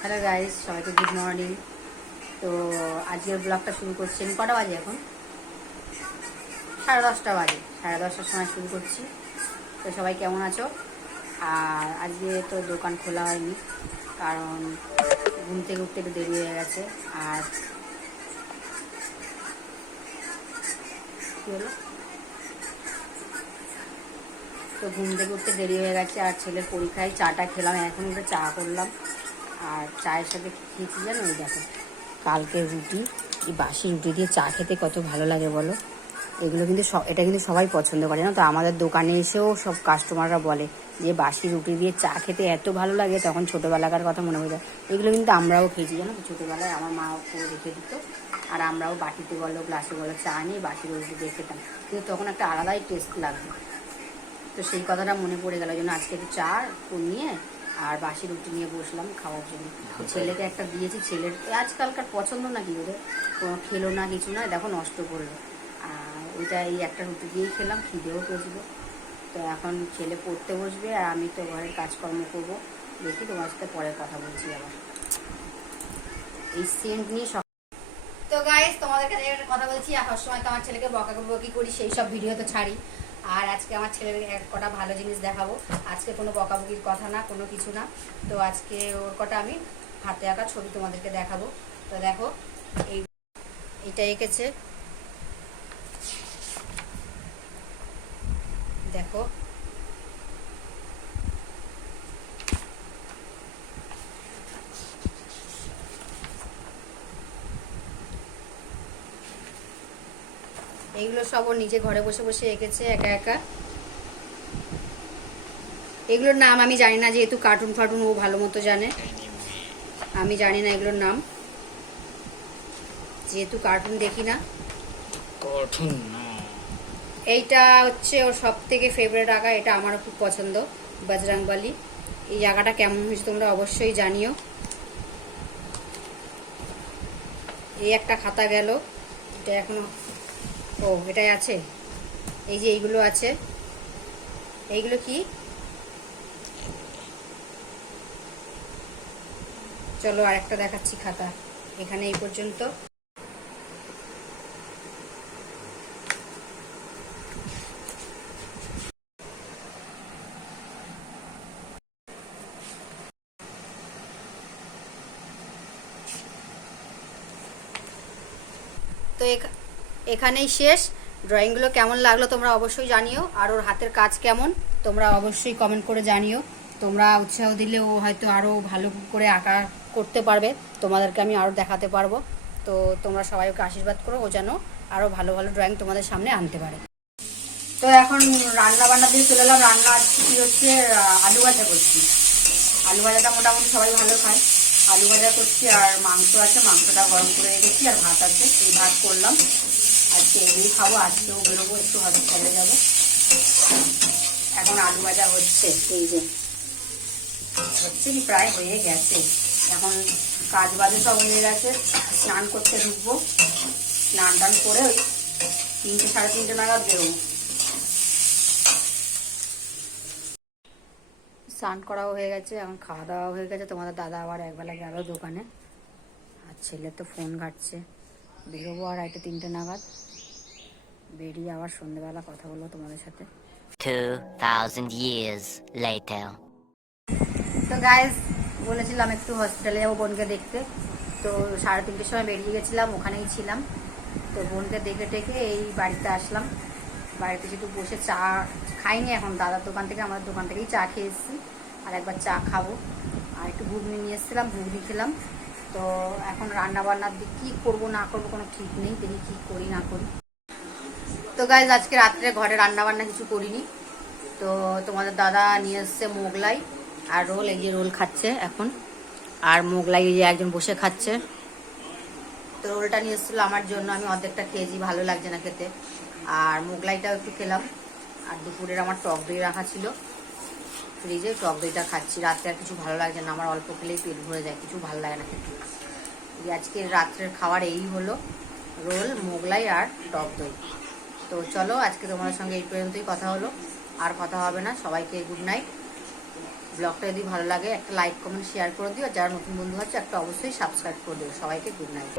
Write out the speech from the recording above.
Hello guys, সবাইকে good morning. তো আজকের ব্লগটা শুরু করছি। আমি কটা বাজে এখন? 10:30 বাজে। 10:30টার সময় শুরু করছি। তো সবাই কেমন আছো? আর আজকে তো দোকান খোলা হয়নি, কারণ ঘুম থেকে উঠতে একটু দেরি হয়ে গেছে। আর কী হলো, তো ঘুম থেকে উঠতে দেরি হয়ে গেছে। আর ছেলের পরীক্ষায় চাটা খেলাম, এখন উঠে চা করলাম। আর চায়ের সাথে খেয়েছি জানো, ওই দেখো কালকের রুটি। এই বাসি রুটি দিয়ে চা খেতে কত ভালো লাগে বলো। এগুলো কিন্তু এটা কিন্তু সবাই পছন্দ করে না। তো আমাদের দোকানে এসেও সব কাস্টমাররা বলে যে বাসি রুটি দিয়ে চা খেতে এত ভালো লাগে, তখন ছোটোবেলাকার কথা মনে হয়ে যায়। এগুলো কিন্তু আমরাও খেয়েছি জানো। তো ছোটোবেলায় আমার মা করে রেখে দিত, আর আমরাও বাটিতে বলো গ্লাসে বলো চা নিয়ে বাসি রুটি দিয়ে খেতাম। কিন্তু তখন একটা আলাদাই টেস্ট লাগতো। তো সেই কথাটা মনে পড়ে গেল, জন্য আজকে একটু চা নিয়ে আর বাসি রুটি নিয়ে বসলাম খাওয়ার জন্য। তো ছেলেকে একটা দিয়েছি, ছেলের আজকালকার পছন্দ না কি ওদের, খেলো না কিছু না, দেখো নষ্ট করলো। আর ওইটা এই একটা রুটি দিয়েই খেলাম, খিদেও পেয়েছিল। তো এখন ছেলে পড়তে বসবে আর আমি তো ঘরের কাজকর্ম করবো। দেখি তোমার সাথে পরে কথা বলছি আবার এই সেন্ট নিয়ে। তো গাইস, তোমাদের কাছে একটা কথা বলছি, আসার সময় তো আমার ছেলেকে বকাবকি করি, সেই সব ভিডিও তো ছাড়ি। আর আজকে আমার ছেলের এক কটা ভালো জিনিস দেখাবো। আজকে কোনো বকাবকির কথা না, কোনো কিছু না। তো আজকে ওর কটা আমি হাতে আঁকা ছবি তোমাদেরকে দেখাবো। তো দেখো, এইটা এঁকেছে, দেখো। এইগুলো সব ও নিজে ঘরে বসে বসে এঁকেছে একা একা। এগুলোর নাম আমি জানি না, যেহেতু কার্টুন ফার্টুন ও ভালো মতো জানে, আমি জানি না এগুলোর নাম, যেহেতু কার্টুন দেখি না। এইটা হচ্ছে ওর সব থেকে ফেভারিট আঁকা, এটা আমারও খুব পছন্দ, বজরংবলী। এই জায়গাটা কেমন হয়েছে তোমরা অবশ্যই জানিও। এই একটা খাতা গেল, এটা এখনো, ও এটাই আছে। এই যে এইগুলো আছে, এইগুলো কি, চলো আরেকটা দেখাচ্ছি খাতা। এখানে এই পর্যন্ত। তো এখানেই শেষ। ড্রয়িংগুলো কেমন লাগলো তোমরা অবশ্যই জানিও, আর ওর হাতের কাজ কেমন তোমরা অবশ্যই কমেন্ট করে জানিও। তোমরা উৎসাহ দিলে ও হয়তো আরও ভালো করে আঁকা করতে পারবে, তোমাদেরকে আমি আরও দেখাতে পারবো। তো তোমরা সবাই ওকে আশীর্বাদ করো, ও যেন আরও ভালো ভালো ড্রয়িং তোমাদের সামনে আনতে পারে। তো এখন রান্না বান্না দিয়ে চলে এলাম। রান্না কি হচ্ছে, আলু ভাজা করছি। আলু ভাজাটা মোটামুটি সবাই ভালো খায়। আলু ভাজা করছি, আর মাংস আছে, মাংসটা গরম করে রেখেছি, আর ভাত আছে, এই ভাত করলাম। আজকে এগুলি খাবো, আজকেও বেরোবো, একটু হসপিটালে যাবো। এখন আলু ভাজা হচ্ছে, এই যে হচ্ছে কি প্রায় হয়ে গেছে। এখন কাজ বাজে সব হয়ে গেছে, স্নান করতে ঢুকবো। স্নান টান করে ওই 3টে সাড়ে 3টে নাগাদ বেরোবো। স্নান করাও হয়ে গেছে, এখন খাওয়া দাওয়া হয়ে গেছে। তোমাদের দাদা আবার একবেলা গেল দোকানে, আর ছেলে তো ফোন ঘাটছে। বেরোবো আর 2:30 নাগাদ, বেরিয়ে আবার সন্ধ্যেবেলা কথা বলবো তোমাদের সাথে। 2000 years later. তো গাইজ, বলেছিলাম একটু হসপিটালে যাবো বোনকে দেখতে। তো 3:30টার সময় বেরিয়ে গেছিলাম, ওখানেই ছিলাম। তো বোনকে দেখে টেকে এই বাড়িতে আসলাম। বাড়িতে যেহেতু বসে চা খাইনি, এখন দাদার দোকান থেকে, আমাদের দোকান থেকেই চা খেয়ে এসেছি। আর একবার চা খাবো। আর একটু ঘুগনি নিয়ে এসেছিলাম, ঘুগনি খেলাম। তো এখন রান্না বান্নার দিক কী করবো না করবো কোনো ঠিক নেই, দেখি কী করি না করি। তো গাইজ, আজকে রাত্রে ঘরে রান্না বান্না কিছু করিনি। তো তোমাদের দাদা নিয়ে এসছে মোগলাই আর রোল, এই যে রোল খাচ্ছে এখন। আর মোগলাই এই যে একজন বসে খাচ্ছে। তো রোলটা নিয়ে এসেছিলো আমার জন্য, আমি অর্ধেকটা খেয়েছি, ভালো লাগছে না খেতে। আর মোগলাইটাও একটু খেলাম। আর দুপুরের আমার টক দই রাখা ছিল ফ্রিজে, টক দইটা খাচ্ছি। রাত্রে আর কিছু ভালো লাগছে না, আমার অল্প খেলেই পেট ভরে যায়, কিছু ভালো লাগে না খেতে। আজকে রাত্রের খাবার এই হলো, রোল, মোগলাই আর টক দই। তো চলো, আজকে তোমাদের সঙ্গে এই পর্যন্তই কথা হলো। আর কথা হবে না, সবাইকে গুড নাইট। ব্লগটা যদি ভালো লাগে একটা লাইক কমেন্ট শেয়ার করে দিও, আর যারা নতুন বন্ধু আছে একটা অবশ্যই সাবস্ক্রাইব করে দিও। সবাইকে গুড নাইট।